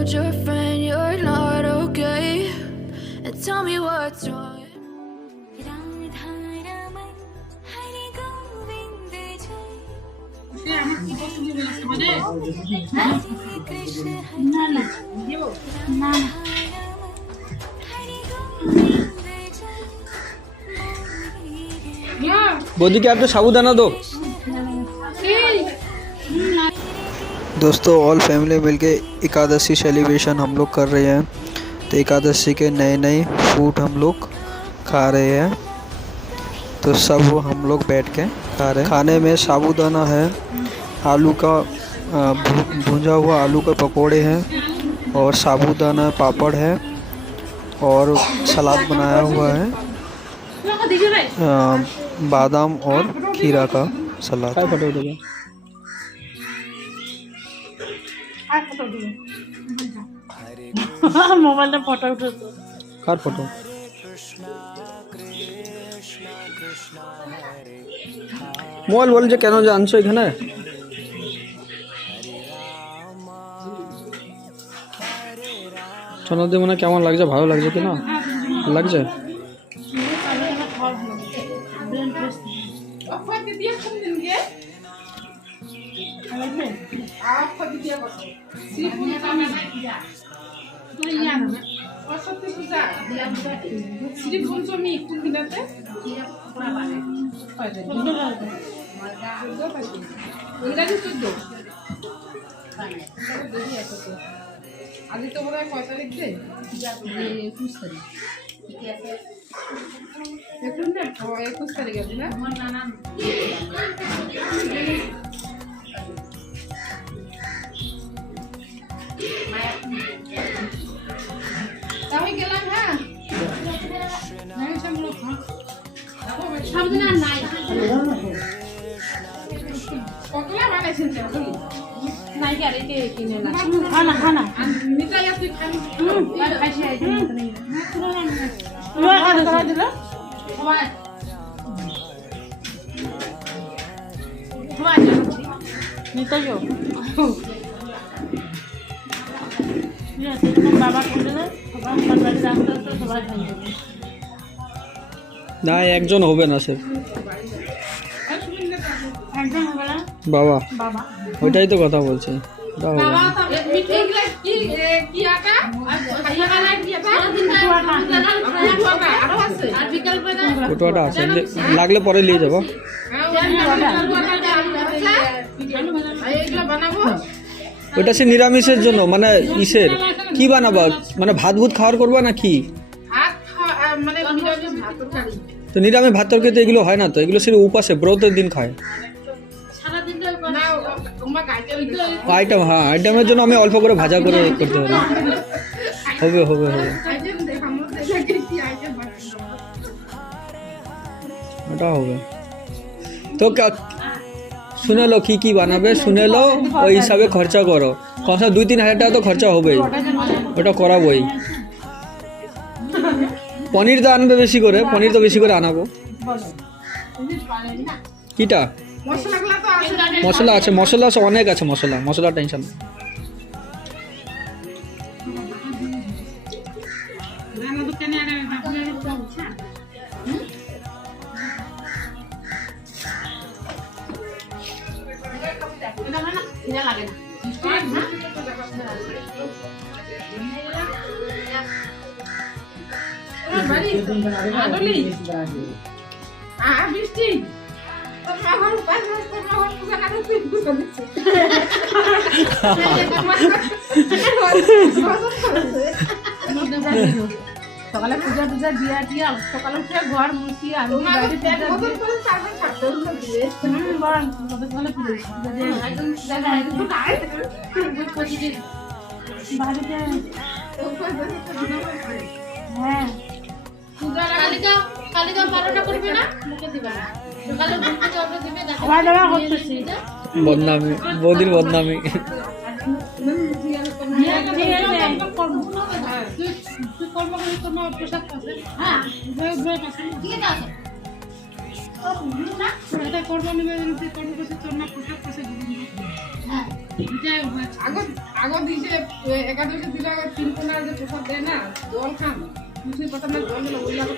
told your friend you're not okay, and tell me what's wrong. Bodhi के आप तो साबूदाना दो। दोस्तों ऑल फैमिली मिलके एकादशी सेलिब्रेशन हम लोग कर रहे हैं। तो एकादशी के नए नए फूड हम लोग खा रहे हैं। तो सब हम लोग बैठ के खा रहे हैं। खाने में साबूदाना है, आलू का भुंजा हुआ आलू के पकोड़े हैं, और साबूदाना पापड़ है, और सलाद बनाया हुआ है, बादाम और खीरा का सलाद। মোবাইলটা ফটো উঠেছে। কার ফটো? মোবাইল বল যে কেন যে আনছো এখানে? সোনাদি মনে কেমন লাগছে? ভালো লাগছে কি না লাগছে? আজ তো বোধ হয় 5 তারিখ দে 21 তারিখ এখন না 21 তারিখ আছে না আমার নানা তাই গেলাম। হ্যাঁ নাই সব লোক সব দিন আর নাই কতলা বানাইছেন বলি নাই কি আরে কে কিনে না খানা খানা নিতাই আপনি খান আর খাইছি আইতে নাই না পুরো না ওই খানা করা দিল সবাই সবাই নিতাই যাও বাবা করে না সবাই বাড়ি রাখতে তো সবাই খাইবে না একজন হবে না স্যার, একজন হবে না বাবা বাবা ওইটাই তো কথা বলছে। বাবা এগুলা কি কি আটা আর খাইয়া বানাই কি আটা আরো আছে আর বিকাল বেলা ফটোটা আছে, লাগলে পরে নিয়ে যাবো। এগুলা বানাবো ওটা সে নিরামিষের জন্য, মানে ইসের কি বানাবা, মানে ভাত ভুত খাওয়ার করবা না কি? ভাত মানে নিরামিষ ভাত তরকারি। তো নিরামিষ ভাত তরকারি তো এগুলো হয় না, তো এগুলো সে উপাসে ব্রতের দিন খায়। না তোমরা গাইতে আইটেম, হ্যাঁ আইটেমের জন্য আমি অল্প করে ভাজা করে করতে হবে। হবে হবে হবে আইটেম দেখামো দেখি কি আইটেম বানাবো ওটা হবে। তো শুনে লো কি কি বানাবে, শুনে লো ওই হিসাবে খরচা করো। কমসে 2-3 হাজার টাকা তো খরচা হবেই, ওটা করাবোই। পনির তো আনবে বেশি করে, পনির তো বেশি করে আনাবো। কিটা মশলাগুলো তো আছে মশলা আছে, মশলা অনেক আছে, মশলা টেনশন। রানা দোকানে আরে আপনাদের তো আছে এটা না এটা লাগে না বাড়ি আদলি বৃষ্টি তোমরা ঘর পাঁচ মাস তোমরা ঘর পূজা না করতে বুঝতে দিচ্ছি সকালে পূজা টুজা দিয়া টিয়া সকালে উঠে ঘর মুছি আর হ্যাঁ কালিকা পারোটা করবে না মুখে দিবা না সকালে ঘুম থেকে আমরা দিবে দেখো খাওয়া দাওয়া করতেছি বদনামি, বৌদির বদনামি। আগত দিছে একাদশী দিলে আগে 3 কোনা যে প্রসাদ দেয় না জল খান তুলসী পাতা না জল দিলে ওই লাগে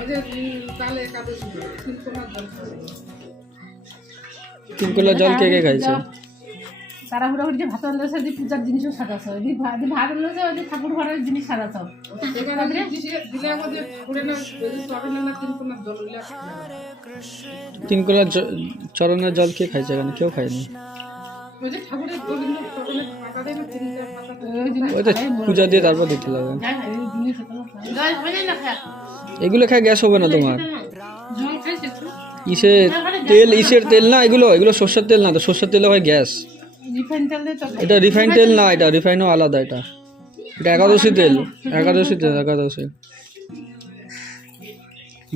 আচ্ছা তাহলে একাদশী 3 কোনা জল খাবে 3 কোলা জল কে কে খাইছে তারা হুড়াহুড়ি যে ভাত আনলে সে পূজার জিনিসও সাজাছ ভাত আনলে যে ঠাকুর ঘরের জিনিস সাজাছ দিলে আমাদের ঠাকুরের না চরণের না 3 কোনা জল দিলে 3 কোলা চরণের জল কে খাইছে এখানে কেউ খায়নি ওই যে ঠাকুরের গোবিন্দ চরণের পাতা দেয় না 3টা পাতা ওই তো পূজা দিয়ে তারপর দিতে লাগে এগুলো খায় গ্যাস হবে না তোমার জল খাইছে ইসের তেল না এগুলো সরষের তেল না তো সরষের তেলে হয় গ্যাস রিফাইন তেল দিয়ে এটা রিফাইন তেল না এটা রিফাইনও আলাদা এটা একাদশী তেল একাদশী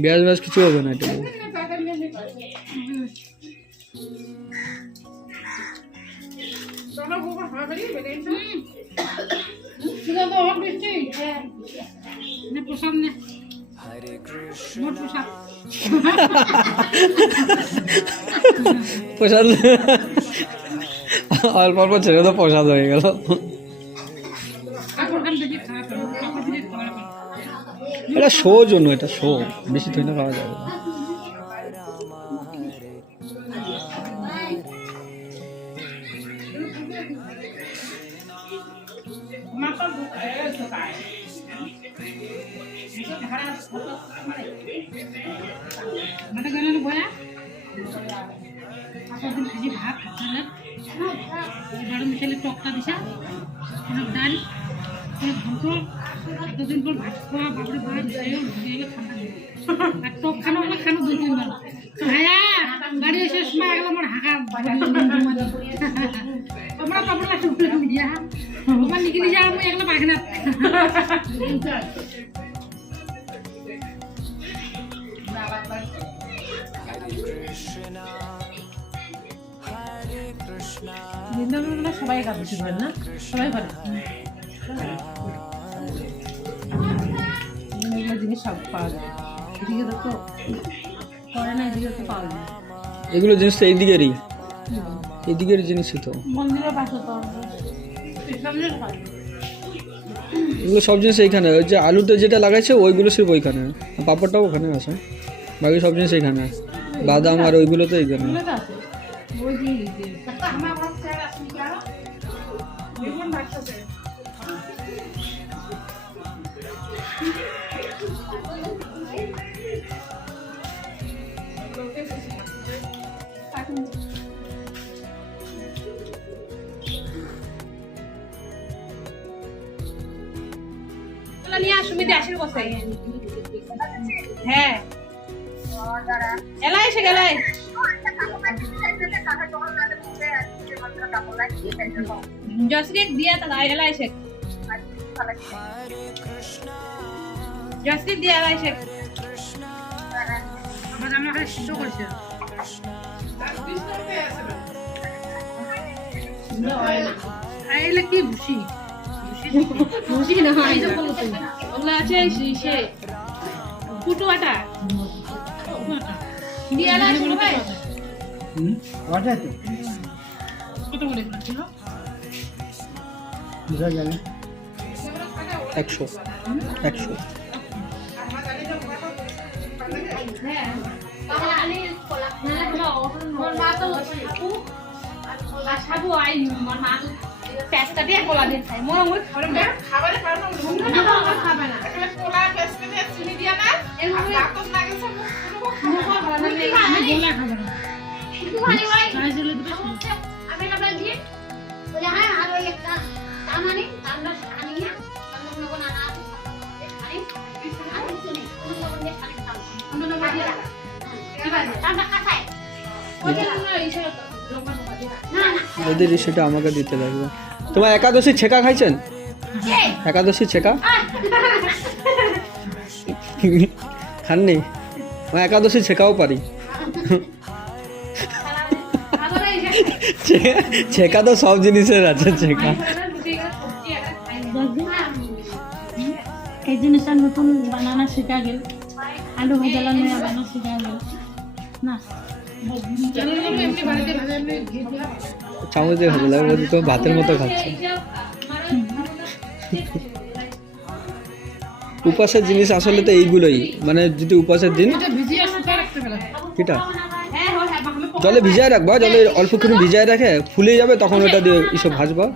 গ্যাস কিছু হবে না এটা প্রসাদ নে মোট প্রসাদ প্রসাদ অল্প অল্প ছেড়ে তো প্রসাদ হয়ে গেল এটা শো জন্য এটা শো বেশি থই না খাওয়া যাবে না মানে গেলেন বয়া আপনাদের ভিজি ভাত খাচ্ছেন বড় মিশালে টকটা দিছা ডাল ঘন্টো এতদিন পর ভাত খাওয়া বাপরে বাপ গেলে ঠান্ডা আর টক খানো হলে খানো 2-3 বার হ্যাঁ গাড়ি এসে সময় গেল আমার হাঁকা তোমরা তোমরা শুনতে দিয়া আমার নিকিনি যা আমি একলা পাখনা বৃন্দাবনগুলো সবাই একাদশী করেন না সবাই করে এগুলো জিনিস সব পাওয়া যায় এদিকে তো করে না এদিকে তো পাওয়া যায় এগুলো জিনিস তো এইদিকের জিনিসই তো মন্দিরের পাশে তো এগুলো সব জিনিস এইখানে ওই যে আলুতে যেটা লাগাইছে ওইগুলো সব ওইখানে পাপড়টাও ওখানে আছে বাকি সব জিনিস এইখানে বাদাম আর ওইগুলো তো এইখানে ওই জিনিস আমার সুমিতে আসির বসে হ্যাঁ এলাই এসে গেলাই জসরিক দিয়া তা এলাই এসে জসরিক দিয়া এলাই এসে আমার আমরা খালি শো করছে আইলে কি বুঝি বুঝি না হয় ওগুলো আছে সে কুটুয়াটা দিয়ে এলাই শুরু হয় কত করে ছিল 100 সাবু আই মন মা পেস্তা দিয়ে কোলা দিয়ে খাই মোর মোর খাবারে কারণ খাবে না একটা কোলা পেস্তা দিয়ে চিনি দিয়া না এর মধ্যে দাঁত লাগে সব মুখ ভালো না আমি গোলা খাবে না শুধু ভাই ভাই কাজলে দিবে আমি আপনার দিয়ে বলে হ্যাঁ আর ওই একটা তামানি আমরা খানি না আমরা কোন না খানি আমি শুনি কোন কোন দিয়ে খানি খাও আমরা না বাড়ি ঠিক আছে আমরা খাই ওই জন্য ইশারা ওদের সেটা আমাকে দিতে লাগবে তোমার একাদশী ছেকা খাইছেন একাদশী ছেকা খাননি আমি একাদশী ছেকাও পারি ছেকা তো সব জিনিসের আছে ছেকা এই জিনিসটা নতুন বানানো শেখা গেল আলু ভাজা বানানো শেখা গেল না এমনি বাড়িতে ভাজা এমনি ঘি দিয়া চামচ দিয়ে ভালো লাগে, বলছি তো ভাতের মতো খাচ্ছে। উপাসের জিনিস আসলে তো এইগুলোই, মানে যদি উপাসের দিন এটা ভিজিয়ে শুকা রাখতে পারে। এটা জলে ভিজায় রাখবা, জলে অল্পক্ষণ ভিজায় রাখে ফুলে যাবে, তখন ওটা দিয়ে এসব ভাজবা।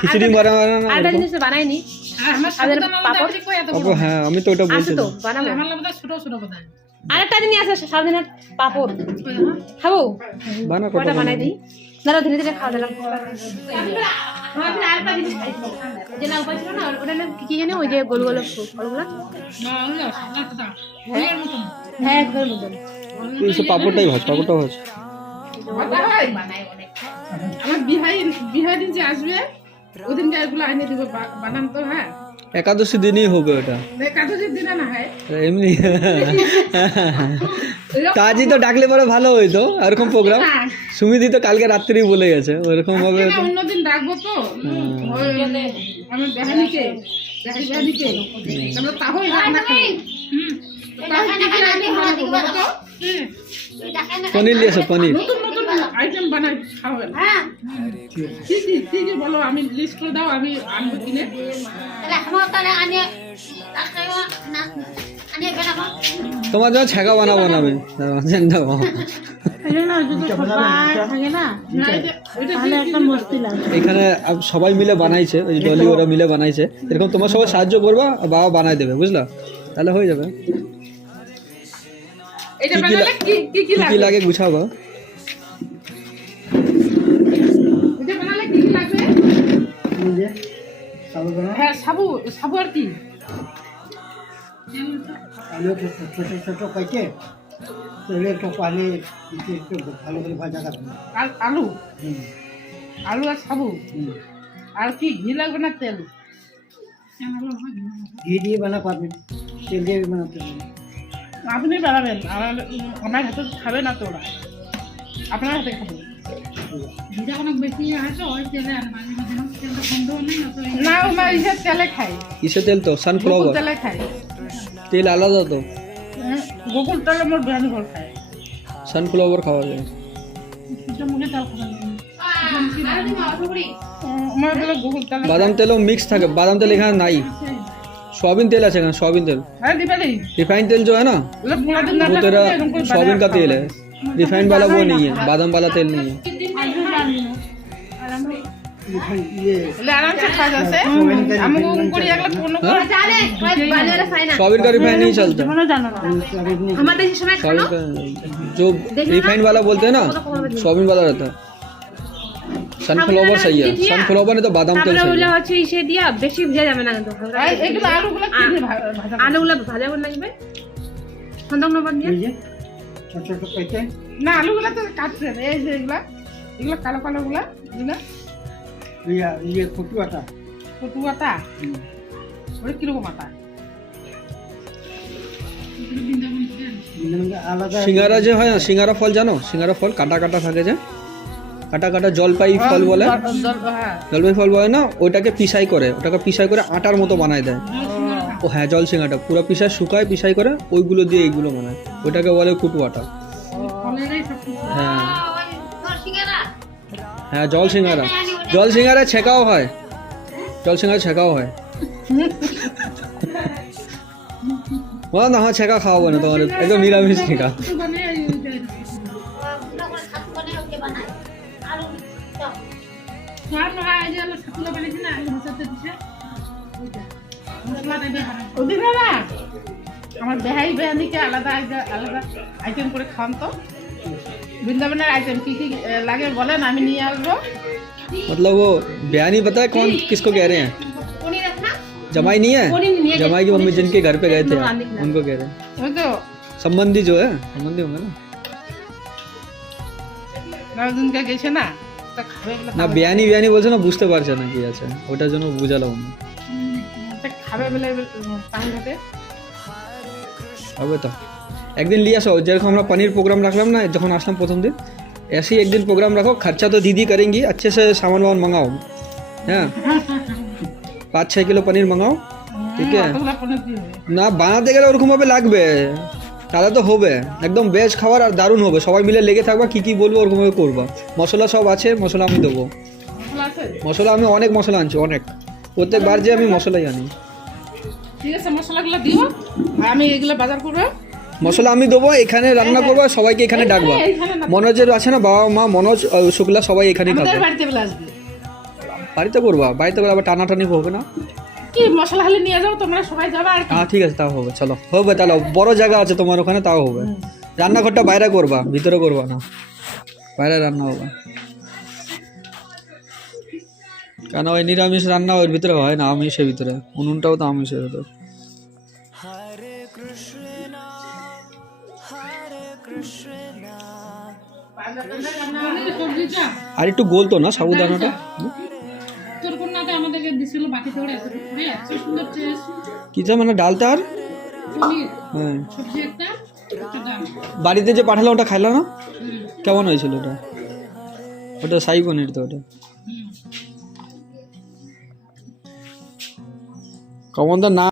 খিচুড়ি মারা মারা না আরেকটা জিনিস বানাই নি আর আমার সাবুদানা পাপড়? কই এত আপু, হ্যাঁ আমি তো ওটা আছে বলছি। তো বানাবো। আমার লাগা ছোট ছোট বানায়। আরেকটা জিনিস আছে সাবধানে পাপড় খাবো, বানা কটা কটা বানাই দিই, দাঁড়া ধীরে ধীরে খাওয়া দিলাম। আরেকটা জিনিস যে না উপায় ছিল না, ওটা নাম কি জানি, ওই যে গোল গোল ফলগুলো। না না সাদা সাদা ওইয়ের মত হ্যাঁ একদম মতন। এইসব পাপড়টাই ভাজ, পাপড়টা ভাজ। বানায় অনেক। আমার বিহাই দিন যে আসবে ওদিনকে এগুলো আইনে দিব বানান তো। হ্যাঁ একাদশী দিনই হবে ওটা, কাগজের দিনে না হয় এমনি কাজই তো ডাকলে পরে ভালো হইতো এরকম প্রোগ্রাম। সুমিদি তো কালকে রাত্রি বলে গেছে ওরকম ভাবে। না, অন্যদিন ডাকবো তো ওই আমার বেহানিকে আমরা তাহলে রান্না করি। পনির নিয়ে এসো, পনির। নতুন নতুন আইটেম বানাই খাওয়াবেন। কি কি বলো, আমি লিস্ট করে দাও, আমি আনবো কিনে। তোমার জন্য ছ্যাঁকা বানাবো না আমি, জানো? থাকে না না, ওইটা তাহলে একটা মস্তি লাগে। এখানে সবাই মিলে বানাইছে, ওই যে ডলি ওরা মিলে বানাইছে। এরকম তোমার সবাই সাহায্য করবা, আর বাবা বানাই দেবে, বুঝলা? তাহলে হয়ে যাবে। এটা কি কি বানালে কি কি কি কি লাগবে? লাগে গুছাবা। এটা বানালে কি কি লাগবে? হ্যাঁ সাবু সাবু আর কি আলু ছোট ছোট কেটে তেলে একটু পানি দিয়ে একটু ভালো করে ভাজা রাখবেন। আলু আলু আর সাবু আর কি ঘি লাগবে না তেল? ঘি দিয়ে বানা পারবেন, তেল দিয়ে বানাতে পারবেন। আপনি বানাবেন, আমার হাতে খাবে না তো ওরা, আপনার হাতে খাবে। ঘিটা অনেক বেশি আছে ওই তেলে, আর মাঝে মাঝে তেলটা বন্ধ নেই না, ওরা ইসে তেলে খায়, কিসে তেল? তো সানফ্লাওয়ার তেলে খায়। তেল আলাদা তো, গোকুল তেলে মোর বিরিয়ানি করে খায়। সানফ্লাওয়ার খাওয়া যায়। মুখে তেল আমার বলে গোকুল তেল বাদাম তেলও মিক্স থাকে, বাদাম তেল এখানে নাই। सोयाबीन तेल আছে এখানে, सोयाबीन तेल। है दीपाली रिफाइंड तेल जो है ना, मतलब पूरा दिन वो तेरा सोयाबीन का तेल है, रिफाइंड वाला वो नहीं है, बादाम वाला तेल नहीं है। ये ले आराम से खा जासे हमको उनको एकला फोन করে জানে বানিয়ে খাই না, सोयाबीन का रिफाइंड नहीं चलता। আমাদের এই সময় सोयाबीन का जो रिफाइंड वाला बोलते हैं ना, सोयाबीन वाला रहता है। सनफ्लावर सही है, सनफ्लावर नहीं तो बादाम तेल আমরা सही ওগুলো है। হচ্ছে ইসে দিয়া বেশি ভেজা যাবে না, কিন্তু এগুলো আলুগুলো কি দিয়ে ভাজা আলুগুলো ভাজা করে লাগবে সন্দক নবান দিয়ে। ये ছোট ছোট কেটে না আলুগুলো তো কাটছে এই যে এগুলো কালো কালো গুলা এগুলো ये कुटू आटा কটু আটা ওরে কিরকম আটা আলাদা সিঙ্গারা যে হয় না, সিঙ্গারা ফল জানো? সিঙ্গারা ফল কাটা কাটা থাকে, যে কাটা কাটা জলপাই ফল বলে, হ্যাঁ জলপাই ফল বলে না, ওটাকে পিসাই করে, ওটাকে পিসাই করে আটার মতো বানায় দেয়। ও হ্যাঁ, জল সিঙ্গাটা পুরো পিসাই শুকায়, পিসাই করে ওইগুলো দিয়ে এইগুলো বানায়, ওটাকে বলে কুটু আটা। হ্যাঁ হ্যাঁ, জল সিঙ্গারা, জল সিঙ্গারা ছেঁকাও হয়, জল সিঙ্গারা ছেঁকাও হয়। বলো না, হ্যাঁ ছেঁকা খাওয়াবো না তোমার, একদম নিরামিষ ছেঁকা। ওদিকে না আমার বেহাই বেহানিকে আলাদা আলাদা আইটেম করে খাওয়ান তো, বৃন্দাবনের আইটেম কি কি লাগে বলেন, আমি নিয়ে আসবো। मतलब वो बयानी पता है कौन किसको कह रहे हैं? পনির আছে না, जमाई नहीं है, पनीर नहीं है, जमाई की मम्मी जिनके घर पे गए थे, पनीर नहीं है। उनको कह रहे हैं। ওই তো संबंधी जो है, संबंधी होंगे ना। নদিনকে গেছে না তা খাবে বলে না বিয়ানি বিয়ানি বলছে না, বুঝতে পারছে না কি আছে, ওটার জন্য বুঝালাম না। তা খাবে বলে পাহাড়ে হবে তো একদিন লিয়ে আসো, যেরকম আমরা पनीर प्रोग्राम রাখলাম না যখন আসলাম প্রথম দিন, ऐसे ही एक दिन प्रोग्राम रखो, खर्चा तो दीदी करेंगी, अच्छे से सामान वामान मंगाओ, हैं 5-6 किलो पनीर मंगाओ, ठीक है অতগুলা পনির দিয়ে হবে। না বানাতে গেলে ওরকম ভাবে লাগবে, তাহলে তো হবে একদম বেশ খাবার আর দারুণ হবে, সবাই মিলে লেগে থাকবা, কি কি বলবো ওরকমভাবে করবা। মশলা সব আছে, মশলা আমি দেবো। মশলা আছে? মশলা আমি অনেক মশলা আনছি, অনেক, প্রত্যেকবার যে আমি মশলাই আনি। ঠিক আছে, মশলাগুলো দিও আর আমি এগুলো বাজার করবো। মশলা আমি দেবো, এখানে রান্না করবো, সবাইকে এখানে ডাকবা। এইখানে না, মনোজের আছে না বাবা মা, মনোজ শুক্লা, সবাই এখানেই আমাদের থাকবে। বাড়িতে বেলা আসবে। বাড়িতে করবা, বাড়িতে করে আবার টানাটানি হবে না। কি মশলা হলে নিয়ে যাও, তোমরা সবাই যাবে আর কি। হ্যাঁ ঠিক আছে, তাও হবে, চলো হবে তাহলে। বড় জায়গা আছে তোমার ওখানে, তাও হবে। রান্নাঘরটা বাইরে করবা, ভিতরে করবা না, বাইরে রান্না হবে। কেন ওই নিরামিষ রান্না ওর ভিতরে হয় না, আমিষের ভিতরে, উনুনটাও তো আমিষের ভিতরে। সবজিটা আর একটু গোলতো না সাবুদানাটা? তোর কন্যাটা আমাদেরকে দিছিল বাটিতে ওরে, এত সুন্দর টেস্ট। কিছু মানে ডালটা আর পনির হ্যাঁ, সবজি একটা ডাল। বাড়িতে যে পাঠালাম ওটা খাইলা না? কেমন হয়েছিল ওটা? ওটা শাহী পনির তো ওটা। কমন দা না